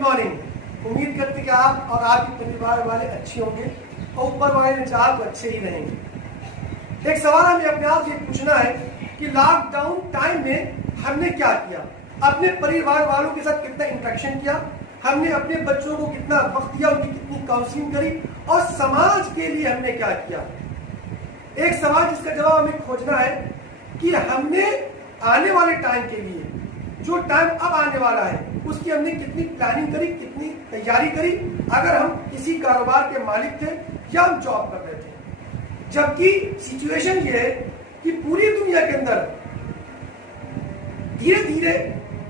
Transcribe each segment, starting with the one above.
Good morning. उम्मीद करते कि आप और आपके परिवार वाले अच्छे होंगे और ऊपर वाले ने चाहा तो अच्छे ही रहेंगे। एक सवाल हमें अपने आप से पूछना है कि लॉकडाउन टाइम में हमने क्या किया, अपने परिवार वालों के साथ कितना इंटरेक्शन किया, हमने अपने बच्चों को कितना वक्त दिया, उनकी कितनी काउंसलिंग करी और समाज के लिए हमने क्या किया। एक सवाल जिसका जवाब हमें खोजना है कि हमने आने वाले टाइम के लिए, जो टाइम अब आने वाला है, उसकी हमने कितनी प्लानिंग करी, कितनी तैयारी करी, अगर हम किसी कारोबार के मालिक थे या हम जॉब कर रहे थे। जबकि सिचुएशन ये है कि पूरी दुनिया के अंदर धीरे धीरे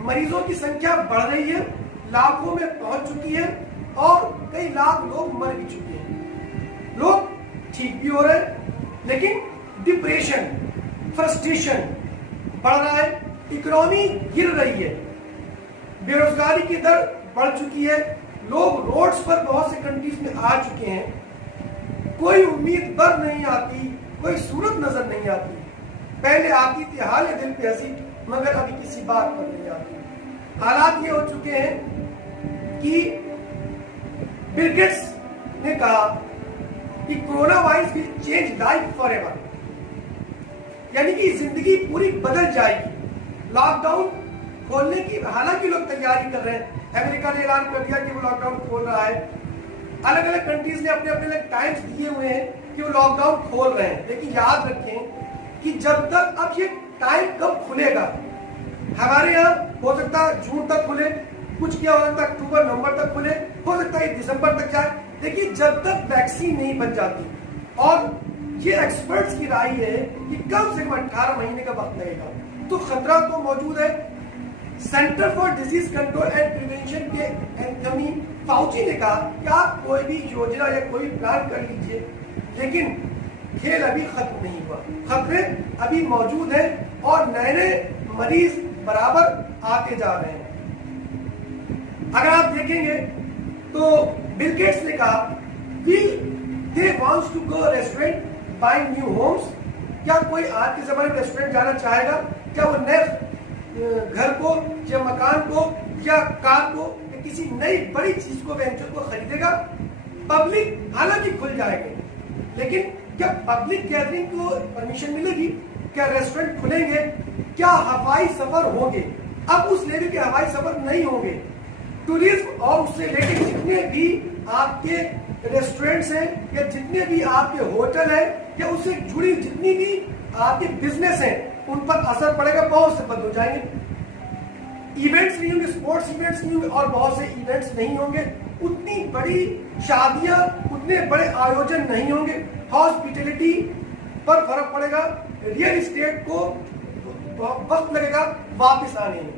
मरीजों की संख्या बढ़ रही है, लाखों में पहुंच चुकी है और कई लाख लोग मर भी चुके हैं। लोग ठीक भी हो रहे हैं, लेकिन डिप्रेशन, फ्रस्ट्रेशन बढ़ रहा है, इकोनॉमी गिर रही है, बेरोजगारी की दर बढ़ चुकी है, लोग रोड्स पर बहुत से कंट्रीज में आ चुके हैं, कोई उम्मीद बर नहीं आती, कोई सूरत नजर नहीं आती। पहले आती थी हाले दिल पे हंसी, मगर अभी किसी बात पर नहीं आती। हालात ये हो चुके हैं कि बिल गेट्स ने कहा कि corona virus will change life forever, यानी कि जिंदगी पूरी बदल जाएगी। लॉकडाउन खोलने की हालांकि लोग तैयारी कर रहे हैं, अमेरिका ने ऐलान कर दिया कि वो लॉकडाउन खोल रहा है, अलग अलग कंट्रीज ने अपने अपने टाइम्स दिए हुए हैं कि वो लॉकडाउन खोल रहे हैं। लेकिन याद रखें कि जब तक अब ये टाइम कब खुलेगा, हमारे यहाँ हो सकता है जून तक खुले, कुछ क्या हो सकता है अक्टूबर नवंबर तक खुले, हो सकता है दिसंबर तक जाए, लेकिन जब तक वैक्सीन नहीं बन जाती, और ये एक्सपर्ट्स की राय है कि कम से कम 18 महीने का वक्त लगेगा, तो खतरा तो मौजूद है। Centre for disease control and prevention के एंथनी फाउची ने कहा कि आप कोई भी योजना या कोई प्लान कर लीजिए, लेकिन खेल अभी खत्म नहीं हुआ, खतरे अभी मौजूद है और नए नए मरीज बराबर आते जा रहे हैं। अगर आप देखेंगे तो बिल गेट्स ने कहा will they wants to go restaurant buying new homes, क्या कोई आज के जमाने में रेस्टोरेंट जाना चाहेगा? क्या वो नए घर को या मकान को या कार को या किसी नई बड़ी चीज को वेंचर को खरीदेगा? पब्लिक हालांकि खुल जाएंगे, लेकिन क्या पब्लिक गैदरिंग को परमिशन मिलेगी? क्या रेस्टोरेंट खुलेंगे? क्या हवाई सफर होंगे? अब उस लेवल के हवाई सफर नहीं होंगे। टूरिज्म और उससे रिलेटेड जितने भी आपके रेस्टोरेंट्स हैं या जितने भी आपके होटल हैं या उससे जुड़ी जितनी भी आपके बिजनेस हैं, उन पर असर पड़ेगा, बहुत से बंद हो जाएंगे। इवेंट्स नहीं होंगे, स्पोर्ट्स इवेंट्स नहीं होंगे और बहुत से इवेंट्स नहीं होंगे, उतनी बड़ी शादियां, उतने बड़े आयोजन नहीं होंगे, हॉस्पिटैलिटी पर फर्क पड़ेगा, रियल एस्टेट को वक्त लगेगा वापस आने में।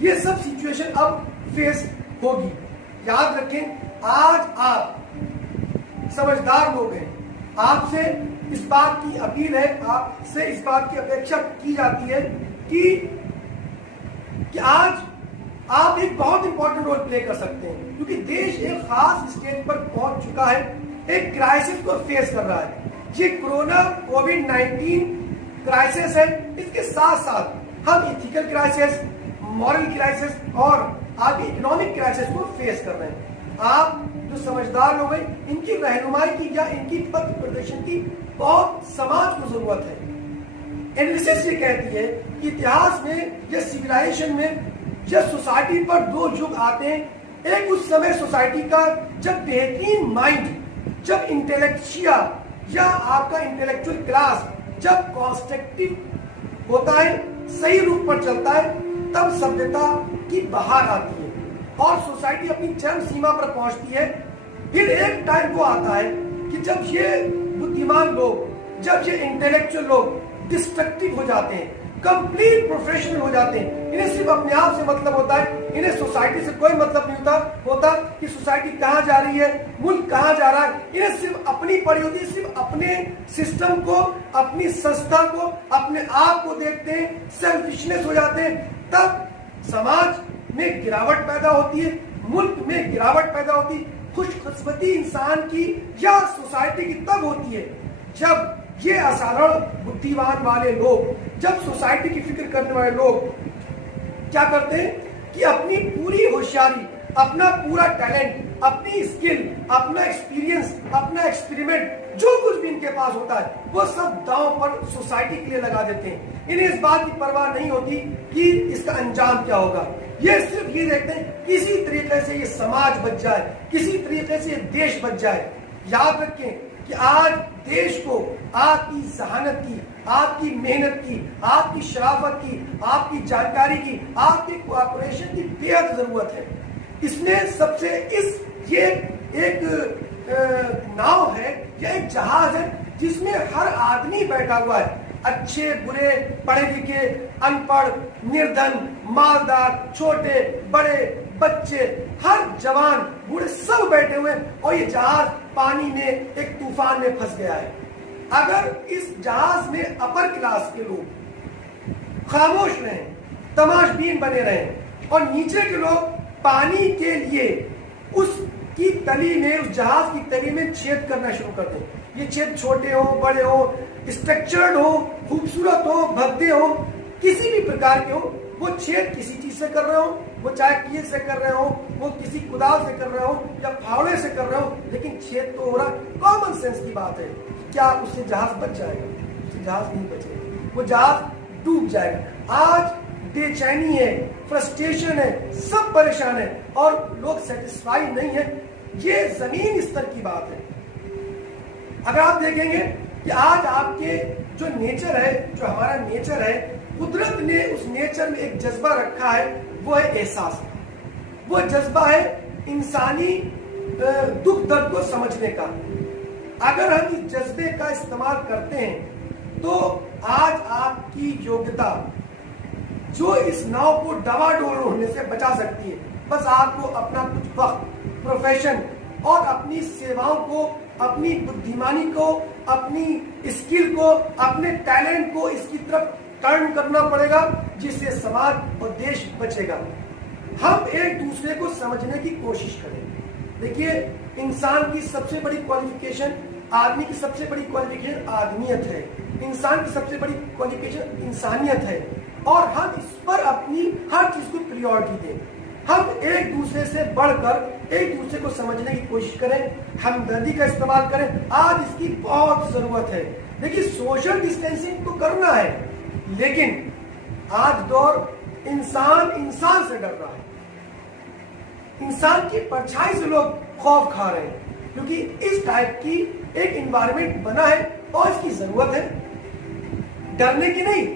ये सब सिचुएशन अब फेस होगी। याद रखें, आज आप समझदार लोग हैं, आपसे इस बात की अपील है, आपसे इस बात की अपेक्षा की जाती है कि आज आप एक बहुत इंपॉर्टेंट रोल प्ले कर सकते हैं, क्योंकि देश एक खास स्टेज पर पहुंच चुका है, एक क्राइसिस को फेस कर रहा है। ये कोरोना कोविड-19 क्राइसिस है, इसके साथ साथ हम इथिकल क्राइसिस, मॉरल क्राइसिस और आगे इकोनॉमिक क्राइसिस को फेस कर रहे हैं। आप जो समझदार लोग हैं, इनकी रहनुमाई की या इनकी पथ प्रदर्शन की बहुत समाज को जरूरत है। एनालिसिस ये कहती है कि इतिहास में या सिविलाइजेशन में या सोसाइटी पर दो युग आते हैं। एक उस समय सोसाइटी का जब बेहतरीन माइंड, जब इंटेलेक्चुअल या आपका इंटेलेक्चुअल क्लास जब कॉन्स्ट्रक्टिव होता है, सही रूप पर चलता है, तब सभ्यता की बहार आती है और सोसाइटी अपनी चरम सीमा पर पहुंचती है। फिर एक टाइम को आता है कि जब ये बुद्धिमान लोग, जब ये इंटेलेक्चुअल लोग डिस्ट्रक्टिव हो जाते हैं, कंप्लीट प्रोफेशनल हो जाते हैं, इन्हें सिर्फ अपने आप से मतलब होता है, इन्हें सोसाइटी से कोई मतलब नहीं होता कि सोसाइटी कहाँ जा रही है, मुल्क कहाँ जा रहा है, इन्हें सिर्फ अपनी पड़ी होती है, सिर्फ अपने सिस्टम को, अपनी संस्था को, अपने आप को देखते हैं, सेल्फिशनेस हो जाते हैं। तब समाज में गिरावट पैदा होती है, मुल्क में गिरावट पैदा होती है। खुशकिस्मती इंसान की या सोसाइटी की तब होती है जब ये असाधारण बुद्धिमान वाले लोग, जब सोसाइटी की फिक्र करने वाले लोग क्या करते हैं कि अपनी पूरी होशियारी, अपना पूरा टैलेंट, अपनी स्किल, अपना एक्सपीरियंस, अपना एक्सपेरिमेंट, जो कुछ भी इनके पास होता है वो सब दांव पर सोसाइटी के लिए लगा देते हैं। इन्हें इस बात की परवाह नहीं होती कि इसका अंजाम क्या होगा। ये सिर्फ ये देखते हैं किसी तरीके से ये समाज बच जाए, किसी तरीके से ये देश बच जाए। याद रखें कि आज देश को आपकी जहानत की, आपकी मेहनत की, आपकी शराफत की, आपकी जानकारी की, आपकी कोऑपरेशन की बेहद जरूरत है। इसमें सबसे ये एक नाव है या एक जहाज है जिसमें हर आदमी बैठा हुआ है, अच्छे बुरे, पढ़े लिखे, अनपढ़, निर्धन, मालदार, छोटे बड़े, बच्चे, हर जवान बूढ़े सब बैठे हुए हैं और ये जहाज पानी में एक तूफान में फंस गया है। अगर इस जहाज में अपर क्लास के लोग खामोश रहें, तमाशबीन बने रहें और नीचे के लोग पानी के लिए उसकी तली में, उस जहाज की तली में छेद करना शुरू कर दें, ये छेद छोटे हो, बड़े हो, स्ट्रक्चर्ड हो, खूबसूरत हो, भद्दे हो, किसी भी प्रकार के हो, वो छेद किसी चीज से कर रहे हो, वो चाहे कील से कर रहे हो, वो किसी कुदाल से कर रहे हो या फावड़े से कर रहे हो, लेकिन छेद तो हो रहा। कॉमन सेंस की बात है, क्या उससे जहाज बच जाएगा? उससे जहाज नहीं बचेगा, वो जहाज डूब जाएगा। आज बेचैनी है, फ्रस्ट्रेशन है, सब परेशान है और लोग सेटिस्फाई नहीं है। ये जमीन स्तर की बात है। अगर आप देखेंगे कि आज आपके जो नेचर है, जो हमारा नेचर है, कुदरत ने उस नेचर में एक जज्बा रखा है, वो है एहसास। वो जज्बा है इंसानी दुख दर्द को समझने का। अगर हम इस जज्बे का इस्तेमाल करते हैं तो आज आपकी योग्यता जो इस नाव को डवाडोल होने से बचा सकती है, बस आपको अपना कुछ वक्त, प्रोफेशन और अपनी सेवाओं को, अपनी बुद्धिमानी को, अपनी स्किल को, अपने टैलेंट को इसकी तरफ टर्न करना पड़ेगा, जिससे समाज और देश बचेगा। हम एक दूसरे को समझने की कोशिश करें। देखिए, इंसान की सबसे बड़ी क्वालिफिकेशन, आदमी की सबसे बड़ी क्वालिफिकेशन आदमियत है, इंसान की सबसे बड़ी क्वालिफिकेशन इंसानियत है और हम इस पर अपनी हर चीज को प्रायोरिटी दें। हम एक दूसरे से बढ़कर एक दूसरे को समझने की कोशिश करें, हमदर्दी का इस्तेमाल करें। आज इसकी बहुत जरूरत है। देखिए, सोशल डिस्टेंसिंग तो करना है, लेकिन आज दौर इंसान से डर रहा है। इंसान की परछाई से लोग खौफ खा रहे हैं, क्योंकि इस टाइप की एक एनवायरनमेंट बना है और इसकी जरूरत है। डरने की नहीं,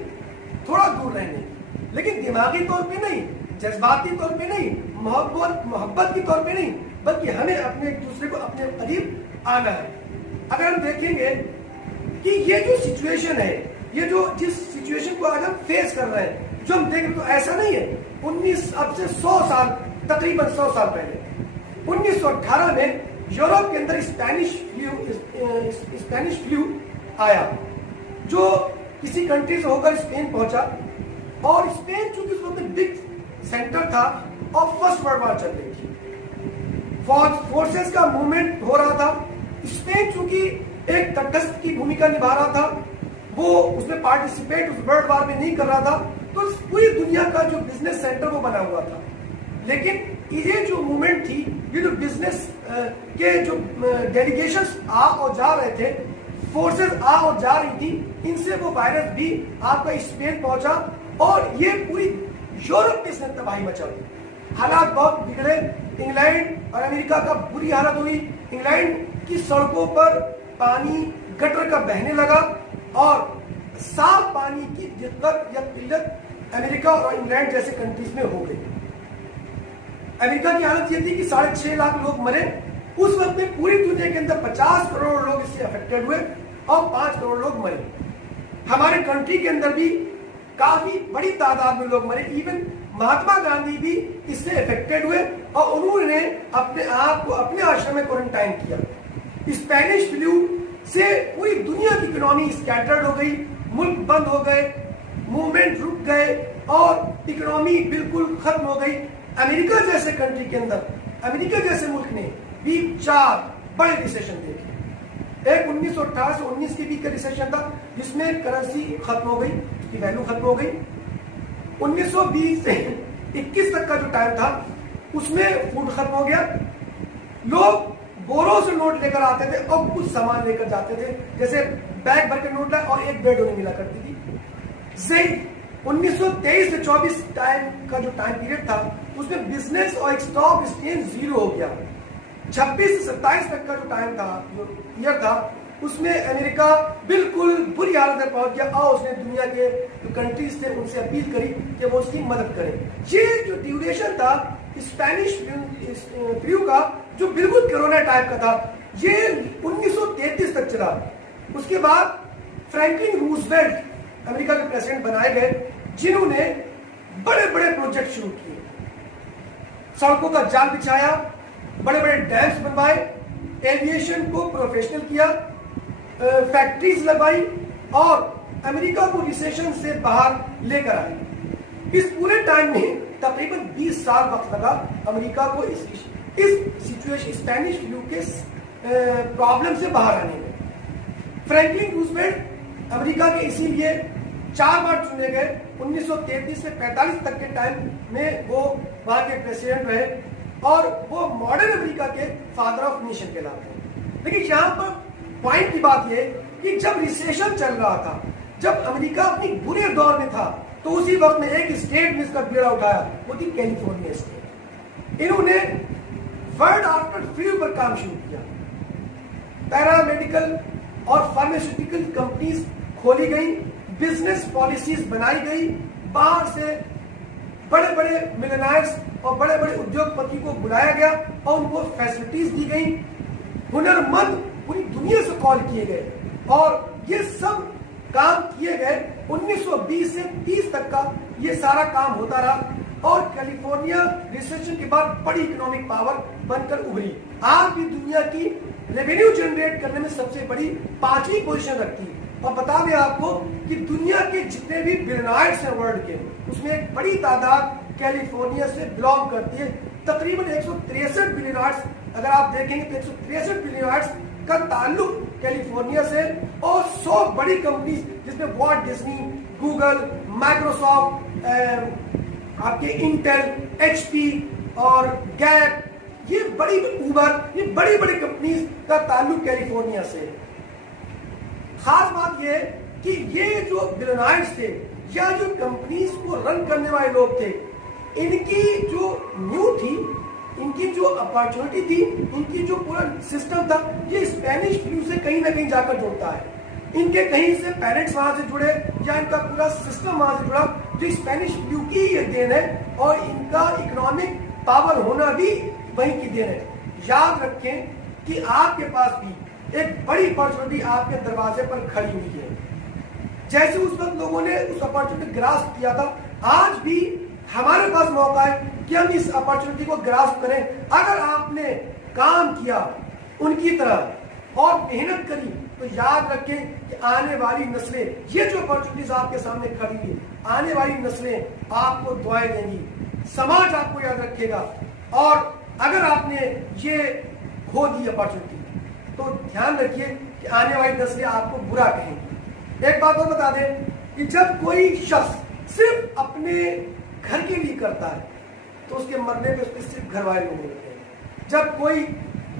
थोड़ा दूर रहने की, लेकिन दिमागी तौर पे नहीं, जज्बाती तौर पे नहीं, मोहब्बत के तौर पे नहीं, बल्कि हमें अपने एक दूसरे को अपने करीब आना है। अगर हम देखेंगे कि ये जो सिचुएशन है, ये जो जिस सिचुएशन को आज हम फेस कर रहे हैं, जो हम देख रहे हैं, तो ऐसा नहीं है। अब से 100 साल, तकरीबन 100 साल पहले 1918 में यूरोप के अंदर स्पेनिश फ्लू आया, जो किसी कंट्री से होकर स्पेन पहुंचा और स्पेन चूंकि उस वक्त बिग सेंटर था और फर्स्ट वर्ल्ड वॉर चल रही थी, फोर्सेस का मूवमेंट हो रहा था। स्पेन चूंकि एक तटस्थ की भूमिका निभा रहा था, वो उसमें पार्टिसिपेट उस वर्ल्ड वॉर में नहीं कर रहा था, तो पूरी दुनिया का जो बिजनेस सेंटर वो बना हुआ था। लेकिन ये जो मूवमेंट थी, ये जो बिजनेस के जो डेलीगेशंस आ और जा रहे थे, फोर्सेस आ और जा रही थी, इनसे वो वायरस भी आपका स्पेन पहुंचा और ये पूरी यूरोप में इसने तबाही मचा दी। हालात बहुत बिगड़े, इंग्लैंड और अमेरिका का बुरी हालत हुई। इंग्लैंड की सड़कों पर पानी गटर का बहने लगा और साफ पानी की दिक्कत या किल्लत अमेरिका और इंग्लैंड जैसे कंट्रीज में हो गई। अमेरिका की हालत यह थी कि 6.5 लाख लोग मरे। उस वक्त में पूरी दुनिया के अंदर 50 करोड़ लोग इससे अफेक्टेड हुए और 5 करोड़ लोग मरे। हमारे कंट्री के अंदर भी काफी बड़ी तादाद में लोग मरे। इवन महात्मा गांधी भी इससे अफेक्टेड हुए और उन्होंने अपने आप को अपने आश्रम में क्वारंटाइन किया। स्पेनिश फ्लू से पूरी दुनिया की इकोनॉमी स्कैटर्ड हो गई, मुल्क बंद हो गए, मूवमेंट रुक गए और इकोनॉमी बिल्कुल खत्म हो गई। अमेरिका जैसे कंट्री के अंदर, अमेरिका जैसे मुल्क ने भी 4 बड़े रिसेशन देखे। एक 1918 से 19 के बीच का रिसेशन था, जिसमें करेंसी खत्म हो गई, उसकी वैल्यू खत्म हो गई। 1920 से 21 तक का जो टाइम था, उसमें फूड खत्म हो गया। लोग बोरों से नोट लेकर आते थे और कुछ सामान लेकर जाते थे, जैसे बैग भर के नोट लाए और एक बेड उन्हें मिला करती थी। सही 1923 से 24 टाइम का जो टाइम पीरियड था उसमें बिजनेस और स्टॉक एक्सचेंज जीरो हो गया। 26 से 27 तक का जो टाइम था, जो ईयर था, उसमें अमेरिका बिल्कुल बुरी हालत में पहुंच गया और उसने दुनिया के जो कंट्रीज थे उनसे अपील करी कि वो उसकी मदद करें। ये जो ड्यूरेशन था स्पेनिश फ्लू का, जो बिल्कुल कोरोना टाइप का था, ये 1933 तक चला। उसके बाद फ्रैंकलिन रूजवेल्ट अमेरिका के प्रेसिडेंट बनाए गए, जिन्होंने बड़े बड़े प्रोजेक्ट शुरू किए, सड़कों का जाल बिछाया, बड़े बड़े डैम्स बनवाए, एविएशन को प्रोफेशनल किया, फैक्ट्रीज लगवाई और अमेरिका को रिसेशन से बाहर लेकर आए। इस पूरे टाइम में तकरीबन 20 साल वक्त लगा अमेरिका को इस सिचुएशन, स्पेनिश फ्लू के प्रॉब्लम से बाहर आने में। फ्रैंकलिन रूजवेल्ट अमेरिका के इसीलिए 4 बार चुने गए। 1933 से 45 तक के टाइम में वो वहां के प्रेसिडेंट रहे और वो मॉडर्न अमेरिका के फादर ऑफ नेशन कहलाते हैं। लेकिन यहाँ पर पॉइंट की बात ये कि जब रिसेशन चल रहा था, जब अमेरिका अपनी बुरे दौर में था, तो उसी वक्त में एक स्टेट ने इसका बीड़ा उठाया, वो थी कैलिफोर्निया स्टेट। इन्होंने वर्ल्ड आफ्टर फ्लू पर काम शुरू किया। पैरामेडिकल और फार्मास्यूटिकल कंपनीज खोली गई, बिजनेस पॉलिसीज बनाई गई, बाहर से बड़े बड़े मिलियनेयर्स और बड़े बड़े उद्योगपति को बुलाया गया और उनको फैसिलिटीज दी गई। हुनरमंद पूरी दुनिया से कॉल किए गए और ये सब काम किए गए। 1920 से 30 तक का ये सारा काम होता रहा और कैलिफोर्निया रिसेशन के बाद बड़ी इकोनॉमिक पावर बनकर उभरी। आज भी दुनिया की रेवेन्यू जनरेट करने में सबसे बड़ी 5वीं पोजीशन रखती है। और बता दें आपको कि दुनिया के जितने भी बिलियनर्स हैं वर्ल्ड के, उसमें एक बड़ी तादाद कैलिफोर्निया से बिलोंग करती है। तकरीबन 163 बिलियनर्स, अगर आप देखेंगे तो 163 बिलियनर्स का ताल्लुक कैलिफोर्निया से और 100 बड़ी कंपनी जिसमें वॉल्ट डिज्नी, गूगल, माइक्रोसॉफ्ट, आपके इंटेल, एचपी और गैप, ये बड़ी उबर, ये बड़ी बड़ी कंपनीज का ताल्लुक कैलिफोर्निया से। खास बात यह कि ये जो बिलियनर्स थे या जो कंपनीज को रन करने वाले लोग थे, इनकी जो न्यू थी, इनकी जो अपॉर्चुनिटी थी, इनकी जो पूरा सिस्टम था, ये स्पेनिश फ्लू से कहीं ना कहीं जाकर जुड़ता है। इनके कहीं से पेरेंट्स वहां से जुड़े या इनका पूरा सिस्टम वहां से जुड़ा, जो स्पेनिश फ्लू की ये देन है और इनका इकोनॉमिक पावर होना भी वहीं की देन है। याद रखें कि आपके पास भी एक बड़ी अपॉर्चुनिटी आपके दरवाजे पर खड़ी हुई है। जैसे उस वक्त लोगों ने उस अपॉर्चुनिटी ग्रास्प किया था, आज भी हमारे पास मौका है कि हम इस अपॉर्चुनिटी को ग्रास्प करें। अगर आपने काम किया उनकी तरह और मेहनत करी, तो याद रखें कि आने वाली नस्लें, ये जो अपॉर्चुनिटीज आपके सामने खड़ी हुई, आने वाली नस्लें आपको दुआएं देंगी, समाज आपको याद रखेगा। और अगर आपने ये खो दी अपॉर्चुनिटी, तो ध्यान रखिए कि आने वाली नस्लें आपको बुरा कहेंगी। एक बात और बता दें कि जब कोई शख्स सिर्फ अपने घर के लिए करता है, तो उसके मरने पे उसके सिर्फ घर वाले लोग होते हैं। जब कोई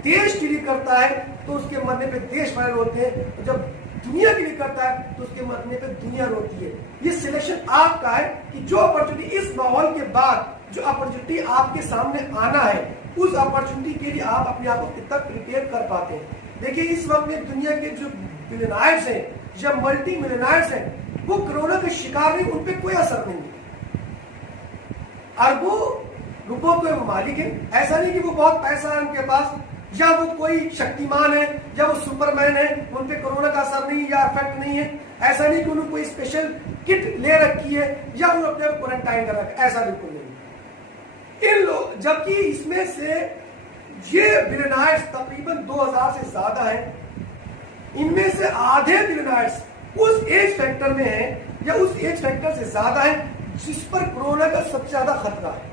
देश के लिए करता है, तो उसके मरने पे देश वाले रोते हैं। तो जब दुनिया के लिए करता है, तो उसके मरने पे दुनिया रोती है। ये सिलेक्शन आपका है कि जो अपॉर्चुनिटी इस माहौल के बाद, जो अपॉर्चुनिटी आपके सामने आना है, उस अपॉर्चुनिटी के लिए आप अपने आप को कितना प्रिपेयर कर पाते हैं। देखिए, इस वक्त में दुनिया के जो बिलियनर्स हैं या मल्टी मिलियनर्स हैं, वो कोरोना के शिकार नहीं, उन पर कोई असर नहीं है। अरबों रुपयों के मालिक है। ऐसा नहीं कि वो बहुत पैसा है उनके पास, या वो कोई शक्तिमान है, या वो सुपरमैन है, उन पे कोरोना का असर नहीं या इफेक्ट नहीं है। ऐसा नहीं कि उन्होंने कोई स्पेशल किट ले रखी है या उन्होंने अपने क्वारंटाइन कर रखा है, ऐसा बिल्कुल नहीं। इन लोग, जबकि इसमें से ये बिलियनर्स तकरीबन 2000 से ज्यादा है, इनमें से आधे बिलियनर्स उस एज फैक्टर में है या उस एज फैक्टर से ज्यादा है जिस पर कोरोना का सबसे ज्यादा खतरा है।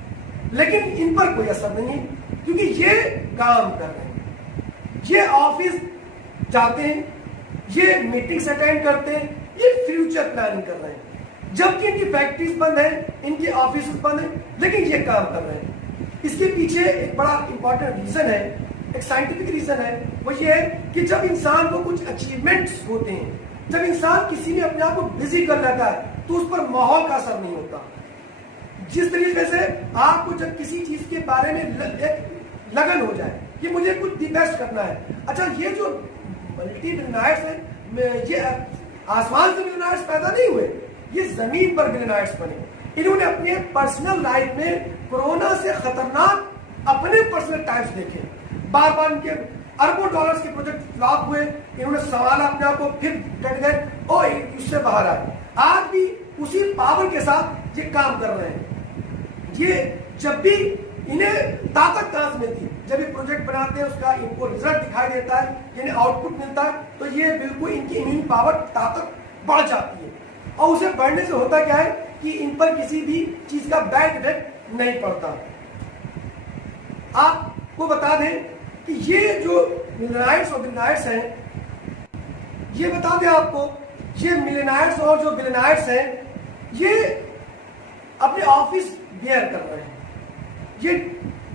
लेकिन इन पर कोई असर नहीं है, क्योंकि ये काम कर रहे हैं, ये ऑफिस जाते हैं, ये मीटिंग्स अटेंड करते हैं, ये फ्यूचर प्लानिंग कर रहे हैं। जबकि इनकी फैक्ट्रीज बंद है, इनके ऑफिस बंद है, लेकिन ये काम कर रहे हैं। इसके पीछे एक बड़ा इंपॉर्टेंट रीजन है, एक साइंटिफिक रीजन है, वो ये है कि जब इंसान को कुछ अचीवमेंट्स होते हैं, जब इंसान किसी में अपने आप को बिजी कर लेता है तो उस पर माहौल का असर नहीं होता। जिस तरीके से आपको जब किसी चीज के बारे में एक लगन हो जाए कि मुझे कुछ दी बेस्ट करना है, अच्छा ये जो मल्टी बिलियनर्स है, ये आसमान से बिलियनर्स पैदा नहीं हुए, ये जमीन पर बिलियनर्स बने। इन्होंने अपने पर्सनल लाइफ में कोरोना से खतरनाक अपने पर्सनल टाइम्स देखे, बार बार इनके अरबों डॉलर्स के प्रोजेक्ट फ्लॉप हुए, इन्होंने संभाला अपने आप को, फिर डट गए और इससे बाहर आए। आज भी उसी पावर के साथ ये काम कर रहे हैं। ये जब भी इन्हें ताकत कहां से मिलती, जब ये प्रोजेक्ट बनाते हैं उसका इनको रिजल्ट दिखाई देता है, यानी आउटपुट मिलता है, तो ये बिल्कुल इनकी इम्यून पावर ताकत बढ़ जाती है। और उसे बढ़ने से होता क्या है कि इन पर किसी भी चीज का बैड इफेक्ट नहीं पड़ता। आपको बता दें कि ये जो मिलियनायर्स और बिलियनायर्स हैं, ये बता दें आपको, ये मिलियनायर्स और जो बिलियनायर्स हैं, ये अपने ऑफिस बेयर कर रहे हैं, ये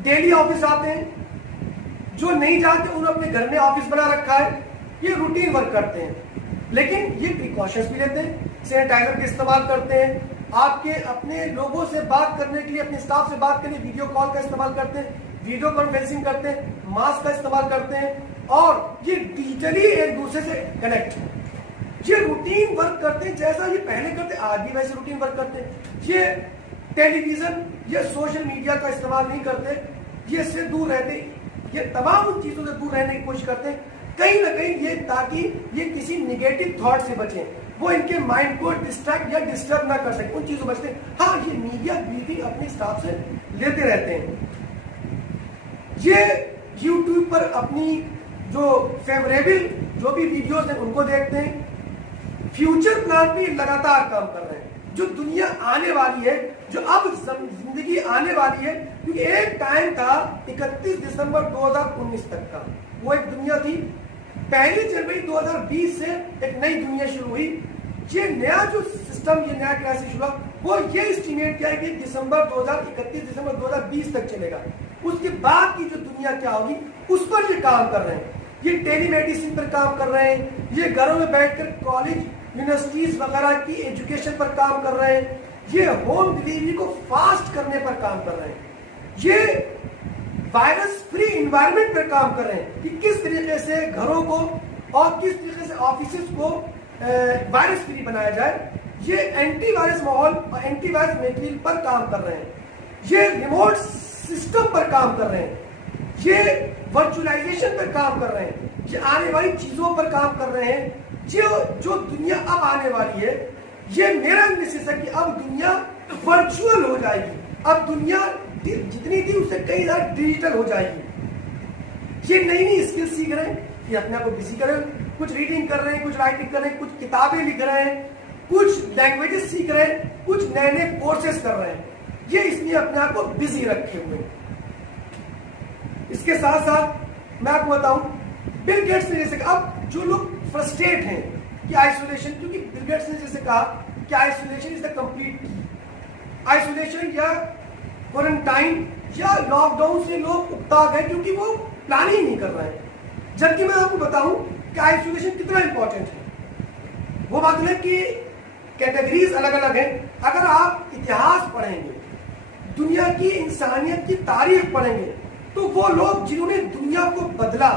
डेली ऑफिस आते हैं, जो नहीं जाते उन्होंने अपने घर में ऑफिस बना रखा है, ये रूटीन वर्क करते हैं, लेकिन ये प्रिकॉशंस भी लेते हैं, सैनिटाइजर का इस्तेमाल करते हैं, आपके अपने लोगों से बात करने के लिए, अपने स्टाफ से बात करने वीडियो कॉल का इस्तेमाल करते हैं, वीडियो कॉन्फ्रेंसिंग करते हैं, मास्क का इस्तेमाल करते हैं, और ये डिजिटली एक दूसरे से कनेक्ट, ये रूटीन वर्क करते हैं जैसा ये पहले करते, आज भी वैसे रूटीन वर्क करते हैं। ये टेलीविजन या सोशल मीडिया का इस्तेमाल नहीं करते, ये इससे दूर रहते, ये तमाम उन चीजों से दूर रहने की कोशिश करते हैं, कहीं ना कहीं ये, ताकि ये किसी निगेटिव थॉट से बचें, वो इनके माइंड को डिस्ट्रैक्ट या डिस्टर्ब ना कर सके, उन चीजों बचते हैं। हाँ, ये मीडिया ब्रीफिंग अपने स्टाफ से लेते रहते हैं, ये यूट्यूब पर अपनी जो फेवरेबल जो भी वीडियोस हैं उनको देखते हैं, फ्यूचर प्लान पे लगातार काम कर रहे हैं, जो दुनिया आने वाली है, जो अब जिंदगी आने वाली है, क्योंकि एक टाइम था 31 दिसंबर 2019 तक का, वो एक दुनिया थी। 1 जनवरी 2020 से एक नई दुनिया शुरू हुई। ये नया जो सिस्टम, ये नया क्राइसिस हुआ, वो ये एस्टिमेट किया है कि 31 दिसंबर 2020 तक चलेगा। उसके बाद की जो दुनिया क्या होगी उस पर ये काम कर रहे हैं। ये टेलीमेडिसिन पर काम कर रहे हैं, ये घरों में बैठकर कॉलेज यूनिवर्सिटीज वगैरह की एजुकेशन पर काम कर रहे हैं, ये होम डिलीवरी को फास्ट करने पर काम कर रहे हैं, ये वायरस फ्री इन्वायरमेंट पर काम कर रहे हैं कि किस तरीके से घरों को और किस तरीके से ऑफिसेस को वायरस फ्री बनाया जाए। ये एंटीवायरस माहौल और एंटीवायरस मटेरियल पर काम कर रहे हैं, ये रिमोट सिस्टम पर काम कर रहे हैं, ये वर्चुअलाइजेशन पर काम कर रहे हैं, ये आने वाली चीजों पर काम कर रहे हैं। जो दुनिया अब आने वाली है, ये मेरा एनालिसिस है कि अब दुनिया वर्चुअल हो जाएगी, अब दुनिया जितनी थी उससे कई ज्यादा डिजिटल हो जाएगी। ये नई नई स्किल सीख रहे हैं, ये अपने आप को बिजी कर रहे हैं, कुछ रीडिंग कर रहे हैं, कुछ राइटिंग कर रहे हैं, कुछ किताबें लिख रहे हैं, कुछ लैंग्वेजेस सीख रहे हैं, कुछ नए नए कोर्सेज कर रहे हैं, ये इसलिए अपने आप को बिजी रखे हुए हैं। इसके साथ साथ मैं आपको बताऊं, बिल गेट्स ने जैसे अब जो लोग फ्रस्ट्रेट हैं कि आइसोलेशन, क्योंकि बिल गेट्स ने जैसे कहा कि आइसोलेशन इज द कंप्लीट की, आइसोलेशन या क्वारंटाइन या लॉकडाउन से लोग उकता गए क्योंकि वो प्लान ही नहीं कर रहे हैं। जबकि मैं आपको बताऊं कि आइसोलेशन कितना इंपॉर्टेंट है। वो मतलब कि कैटेगरीज अलग अलग हैं। अगर आप इतिहास पढ़ेंगे, दुनिया की इंसानियत की तारीख पढ़ेंगे, तो वो लोग जिन्होंने दुनिया को बदला,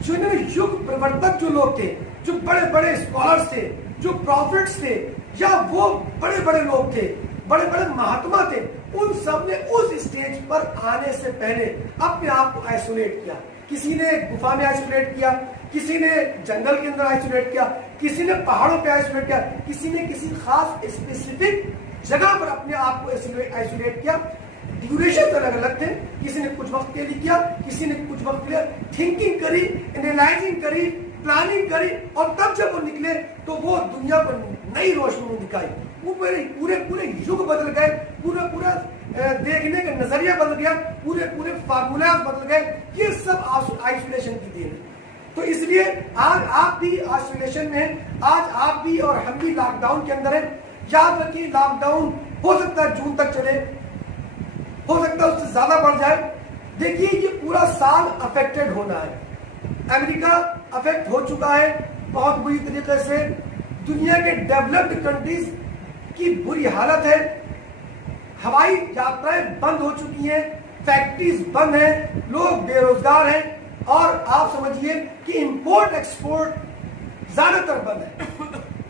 जो युग प्रवर्तक जो लोग थे, जो बड़े बड़े स्कॉलर्स थे, जो प्रॉफिट्स थे, या वो बड़े बड़े लोग थे, बड़े बड़े महात्मा थे, उन सब ने उस स्टेज पर आने से पहले अपने आप को आइसोलेट किया। किसी ने गुफा में आइसोलेट किया, किसी ने जंगल के अंदर आइसोलेट किया, किसी ने पहाड़ों पे आइसोलेट किया, किसी ने किसी खास स्पेसिफिक जगह पर अपने आप को आइसोलेट किया। ड्यूरेशन अलग अलग थे, किसी ने कुछ वक्त के लिए किया, किसी ने कुछ वक्त के लिए थिंकिंग करी, एनालाइजिंग करी, प्लानिंग करी, और तब जब वो निकले तो वो दुनिया को नई रोशनी दिखाई। वो पूरे पूरे युग बदल गए, पूरा देखने का नजरिया बदल गया, पूरे फार्मूला बदल गए। ये सब आइसोलेशन की देन है। तो इसलिए आज आप भी आइसोलेशन में, आज आप भी और हम भी लॉकडाउन के अंदर है। याद रखिए, लॉकडाउन हो सकता है जून तक चले, हो सकता है उससे ज्यादा बढ़ जाए। देखिए ये पूरा साल अफेक्टेड होना है। अमेरिका अफेक्ट हो चुका है बहुत बुरी तरीके से। दुनिया के डेवलप्ड कंट्रीज की बुरी हालत है। हवाई यात्राएं बंद हो चुकी हैं, फैक्ट्रीज बंद हैं, लोग बेरोजगार हैं, और आप समझिए कि इंपोर्ट एक्सपोर्ट ज्यादातर बंद है।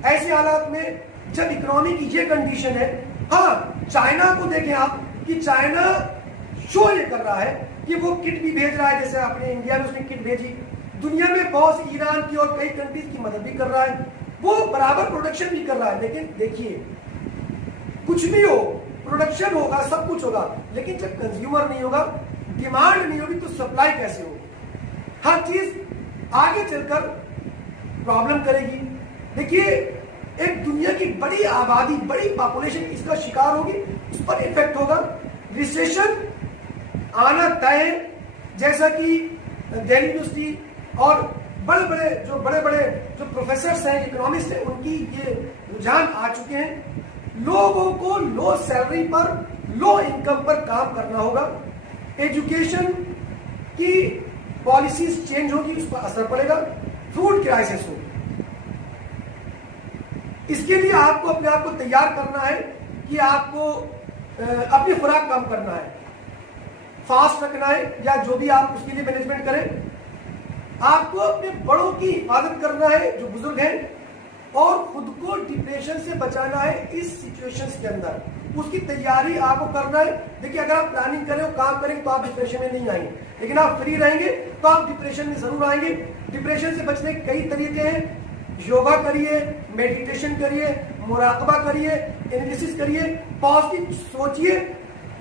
ऐसे हालात में जब इकोनॉमी की ये कंडीशन है, हाँ चाइना को देखें आप कि चाइना शो ये कर रहा है कि वो किट भी भेज रहा है, जैसे अपने इंडिया में उसने किट भेजी, दुनिया में बहुत सी ईरान की और कई कंट्रीज की मदद भी कर रहा है, वो बराबर प्रोडक्शन भी कर रहा है। लेकिन देखिए कुछ भी हो, प्रोडक्शन होगा, सब कुछ होगा, लेकिन जब कंज्यूमर नहीं होगा, डिमांड नहीं होगी, तो सप्लाई कैसे होगी? हर चीज आगे चलकर प्रॉब्लम करेगी। देखिए एक दुनिया की बड़ी आबादी, बड़ी पॉपुलेशन इसका शिकार होगी, उस पर इफेक्ट होगा। रिसेशन आना तय है, जैसा कि दिल्ली यूनिवर्सिटी और बड़े बड़े जो प्रोफेसर्स हैं, इकोनॉमिस्ट हैं, उनकी ये रुझान आ चुके हैं। लोगों को लो सैलरी पर, लो इनकम पर काम करना होगा। एजुकेशन की पॉलिसीज चेंज होगी, उस पर असर पड़ेगा। फूड क्राइसिस होगी, इसके लिए आपको अपने आप को तैयार करना है कि आपको अपनी खुराक कम करना है, फास्ट रखना है, या जो भी आप उसके लिए मैनेजमेंट करें। आपको अपने बड़ों की हिफाजत करना है जो बुजुर्ग हैं, और खुद को डिप्रेशन से बचाना है इस सिचुएशंस के अंदर, उसकी तैयारी आपको करना है। देखिए अगर आप प्लानिंग करें और काम करेंगे तो आप डिप्रेशन में नहीं आएंगे, लेकिन आप फ्री रहेंगे तो आप डिप्रेशन में जरूर आएंगे। डिप्रेशन से बचने के कई तरीके हैं, योगा करिए, मेडिटेशन करिए, मुराकबा करिए, एनालिसिस करिए, पॉजिटिव सोचिए,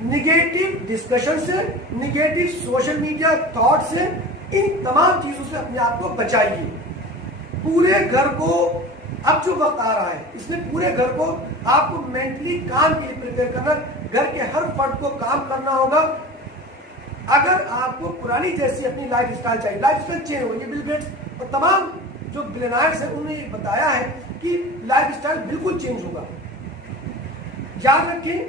निगेटिव डिस्कशन से, निगेटिव सोशल मीडिया थॉट से, इन तमाम चीजों से अपने आप को बचाइए। पूरे घर को, अब जो वक्त आ रहा है इसमें पूरे घर को आपको मेंटली काम के लिए प्रिपेयर करना, घर के हर फर्द को काम करना होगा। अगर आपको पुरानी जैसी अपनी लाइफ स्टाइल चाहिए, लाइफ स्टाइल चेंज हो, ये बिल गेट्स और तमाम जो बिलियनियर्स हैं उन्होंने ये बताया है कि लाइफ स्टाइल बिल्कुल चेंज होगा। याद रखें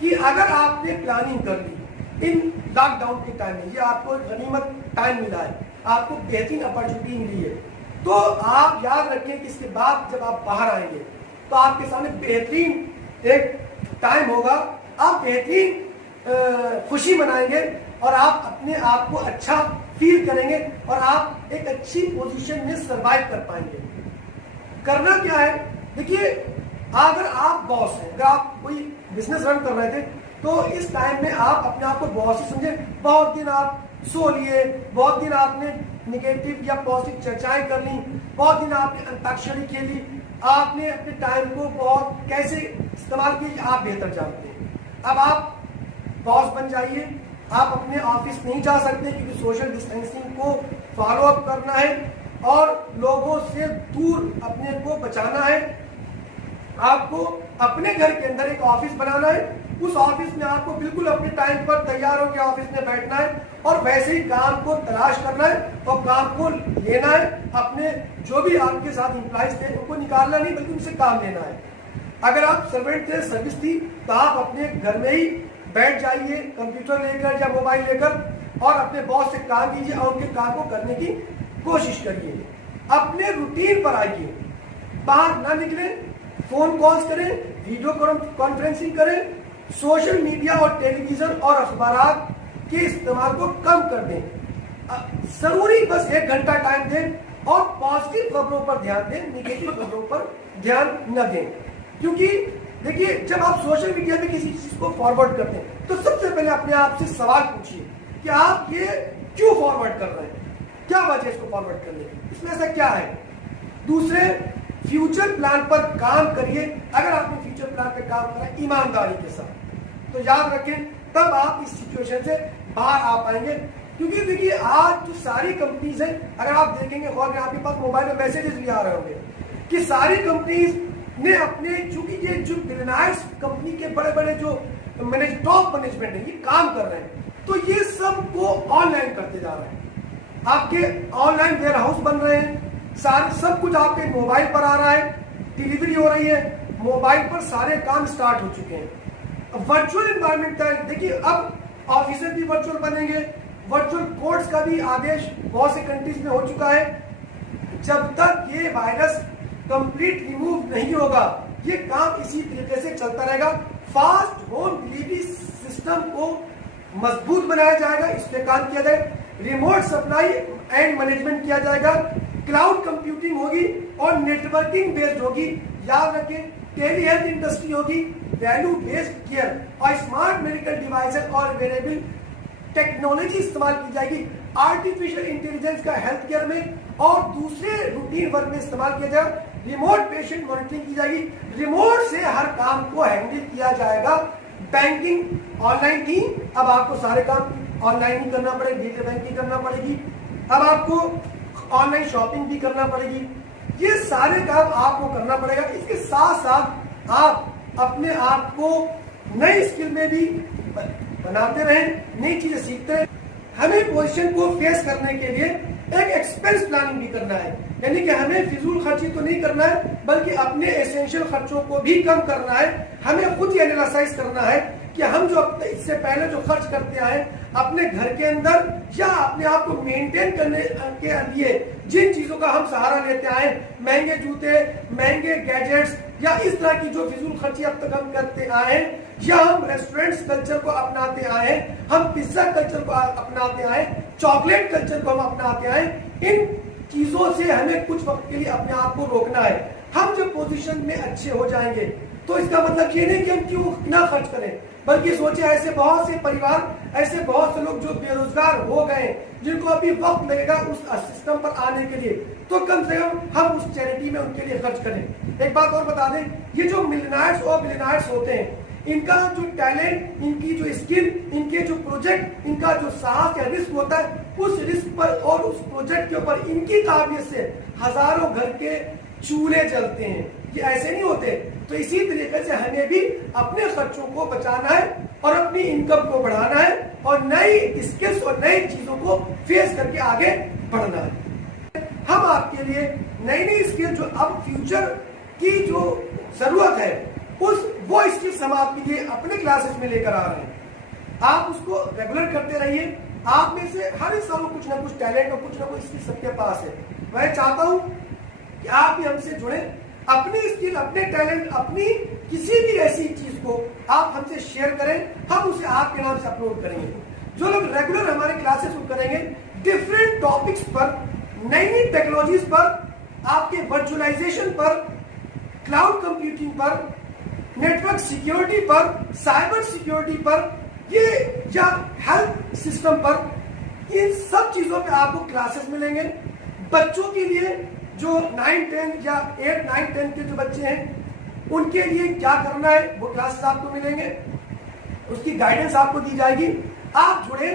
कि अगर आपने प्लानिंग कर ली इन लॉकडाउन के टाइम में, ये आपको गनीमत टाइम मिला है, आपको बेहतरीन अपॉर्चुनिटी मिली है, तो आप याद रखें कि इसके बाद जब आप बाहर आएंगे तो आपके सामने बेहतरीन एक टाइम होगा, आप बेहतरीन खुशी मनाएंगे और आप अपने आप को अच्छा फील करेंगे और आप एक अच्छी पोजीशन में सरवाइव कर पाएंगे। करना क्या है, देखिए अगर आप बॉस हैं, अगर आप कोई बिजनेस रन कर रहे थे, तो इस टाइम में आप अपने आप को बॉस ही समझे। बहुत दिन आप सो लिए, बहुत दिन आपने निगेटिव या पॉजिटिव चर्चाएं कर ली, बहुत दिन आपने अंताक्षरी खेली, आपने अपने टाइम को बहुत कैसे इस्तेमाल किया आप बेहतर जानते हैं। अब आप बॉस बन जाइए, आप अपने ऑफिस नहीं जा सकते क्योंकि सोशल डिस्टेंसिंग को फॉलो अप करना है और लोगों से दूर अपने को बचाना है। आपको अपने घर के अंदर एक ऑफिस बनाना है, उस ऑफिस में आपको बिल्कुल अपने टाइम पर तैयार होकर ऑफिस में बैठना है और वैसे ही काम को तलाश करना है और काम को लेना है। अपने जो भी आपके साथ इंप्लॉइज थे उनको निकालना नहीं, बल्कि उनसे काम लेना है। अगर आप सर्वेंट थे, सर्विस थी, तो आप अपने घर में ही बैठ जाइए कंप्यूटर लेकर या मोबाइल लेकर और अपने बॉस से काम कीजिए और उनके काम को करने की कोशिश करिए। अपने रूटीन पर आइए, बाहर ना निकले, फोन कॉल्स करें, वीडियो कॉन्फ्रेंसिंग करें, सोशल मीडिया और टेलीविजन और अखबार के इस्तेमाल को कम कर दें। जरूरी बस 1 घंटा टाइम दें और पॉजिटिव खबरों पर ध्यान दें, निगेटिव खबरों पर ध्यान न दें। क्योंकि देखिए जब आप सोशल मीडिया में किसी चीज को फॉरवर्ड करते हैं तो सबसे पहले अपने आप से सवाल पूछिए कि आप ये क्यों फॉरवर्ड कर रहे हैं, क्या वजह इसको फॉरवर्ड करने की, इसमें ऐसा क्या है। दूसरे, फ्यूचर प्लान पर काम करिए। अगर आपने फ्यूचर प्लान पर काम करा ईमानदारी के साथ तो याद रखें तब आप इस सिचुएशन से बाहर आ पाएंगे। क्योंकि देखिए आज जो सारी कंपनीज हैं, अगर आप देखेंगे और आपके पास मोबाइल में मैसेजेस भी आ रहे होंगे कि सारी कंपनीज ने अपने, चूंकि ये जो बिलियनियर्स कंपनी के बड़े बड़े जो टॉप मैनेजमेंट है ये काम कर रहे हैं, तो ये सब को ऑनलाइन करते जा रहे हैं। आपके ऑनलाइन वेयर हाउस बन रहे हैं, सारे सब कुछ आपके मोबाइल पर आ रहा है, डिलीवरी हो रही है, मोबाइल पर सारे काम स्टार्ट हो चुके हैं। वर्चुअल एनवायरनमेंट है। देखिए अब ऑफिसर भी वर्चुअल बनेंगे, वर्चुअल कोर्ट्स का भी आदेश बहुत से कंट्रीज में हो चुका है। जब तक ये वायरस कंप्लीट रिमूव नहीं होगा, ये काम इसी तरीके से चलता रहेगा। फास्ट होम डिलीवरी सिस्टम को मजबूत बनाया जाएगा, इस पे काम किया जाएगा। रिमोट सप्लाई एंड मैनेजमेंट किया जाएगा, क्लाउड कंप्यूटिंग होगी और नेटवर्किंग बेस्ड होगी। याद रखें, टेली हेल्थ इंडस्ट्री होगी, वैल्यू बेस्ड केयर और स्मार्ट मेडिकल डिवाइसेस और वेरेबल टेक्नोलॉजी इस्तेमाल की जाएगी। आर्टिफिशियल इंटेलिजेंस का हेल्थ केयर में और दूसरे रूटीन वर्क में इस्तेमाल किया जाएगा। रिमोट पेशेंट मॉनिटरिंग की जाएगी, रिमोट से हर काम को हैंडल किया जाएगा। बैंकिंग ऑनलाइन थी, अब आपको सारे काम ऑनलाइन ही करना पड़ेगा, डिजिटल बैंकिंग करना पड़ेगी, अब आपको ऑनलाइन शॉपिंग भी करना पड़ेगी। ये सारे काम आपको करना पड़ेगा। इसके साथ साथ आप अपने आप को नई स्किल में भी बनाते रहें, नई चीजें सीखते रहें। हमें पोजीशन को फेस करने के लिए एक एक्सपेंस प्लानिंग भी करना है, यानी कि हमें फिजूल खर्ची तो नहीं करना है, बल्कि अपने एसेंशियल खर्चों को भी कम करना है। हमें खुद ही एनालाइज करना है कि हम जो इससे पहले जो खर्च करते आए अपने घर के अंदर या अपने आप को मेंटेन करने के लिए जिन चीजों का हम सहारा लेते आए, महंगे जूते, महंगे गैजेट्स या इस तरह की जो फिजूल खर्ची अब तक हम करते आए, या हम रेस्टोरेंट्स कल्चर को अपनाते आए, हम पिज्जा कल्चर को अपनाते आए, चॉकलेट कल्चर को हम अपनाते आए, इन चीजों से हमें कुछ वक्त के लिए अपने आप को रोकना है। हम जब पोजीशन में अच्छे हो जाएंगे तो इसका मतलब ये नहीं कि हम क्यों कितना खर्च करें, बल्कि सोचे ऐसे बहुत से परिवार, ऐसे बहुत से लोग जो बेरोजगार हो गए, जिनको अभी वक्त लगेगा उस सिस्टम पर आने के लिए, तो कम से कम हम उस चैरिटी में उनके लिए खर्च करें। एक बात और बता दें, ये जो मिलियनेयर्स और बिलियनेयर्स होते हैं, इनका जो टैलेंट, इनकी जो स्किल, इनके जो प्रोजेक्ट, इनका जो साहस या रिस्क होता है, उस रिस्क पर और उस प्रोजेक्ट के ऊपर इनकी काबिलियत से हजारों घर के चूल्हे जलते हैं। ये ऐसे नहीं होते। तो इसी तरीके से हमें भी अपने खर्चों को बचाना है और अपनी इनकम को बढ़ाना है और नई स्किल्स और नई चीजों को फेस करके आगे बढ़ना है। हम आपके लिए नई नई स्किल जो अब फ्यूचर की जो जरूरत है, वो स्किल्स हम आपके लिए अपने क्लासेस में लेकर आ रहे हैं। आप उसको रेगुलर करते रहिए। आप में से हर इंसान को कुछ ना कुछ टैलेंट और कुछ ना कुछ स्किल सबके पास है। मैं चाहता हूं कि आप भी हमसे जुड़े, अपनी स्किल, अपने टैलेंट, अपनी किसी भी ऐसी चीज को आप हमसे शेयर करें, हम उसे आपके नाम से अपलोड करेंगे। जो लोग रेगुलर हमारे क्लासेस को करेंगे, डिफरेंट टॉपिक्स पर, नई नई टेक्नोलॉजीज पर, आपके वर्चुअलाइजेशन पर, क्लाउड कंप्यूटिंग पर, नेटवर्क सिक्योरिटी पर, साइबर सिक्योरिटी पर, ये या हेल्थ सिस्टम पर, इन सब चीजों पे आपको क्लासेस मिलेंगे। बच्चों के लिए जो 9, 10 या 8, 9, 10 के जो बच्चे हैं, उनके लिए क्या करना है वो क्लासेस आपको मिलेंगे, उसकी गाइडेंस आपको दी जाएगी। आप जुड़े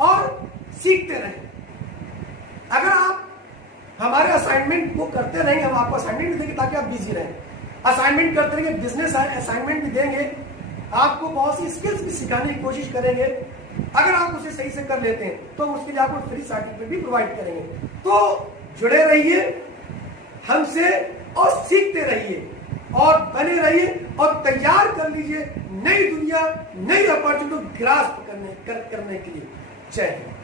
और सीखते रहें। अगर आप हमारे असाइनमेंट को करते रहेंगे, हम आपको असाइनमेंट भी देंगे ताकि आप बिजी रहें। असाइनमेंट करते रहेंगे, बिजनेस असाइनमेंट भी देंगे, आपको बहुत सी स्किल्स भी सिखाने की कोशिश करेंगे। अगर आप उसे सही से कर लेते हैं तो उसके लिए आपको फ्री सर्टिफिकेट भी प्रोवाइड करेंगे। तो जुड़े रहिए हमसे और सीखते रहिए और बने रहिए और तैयार कर लीजिए नई दुनिया, नई अपॉर्चुनिटी ग्रास्प करने के लिए। जय हिंद।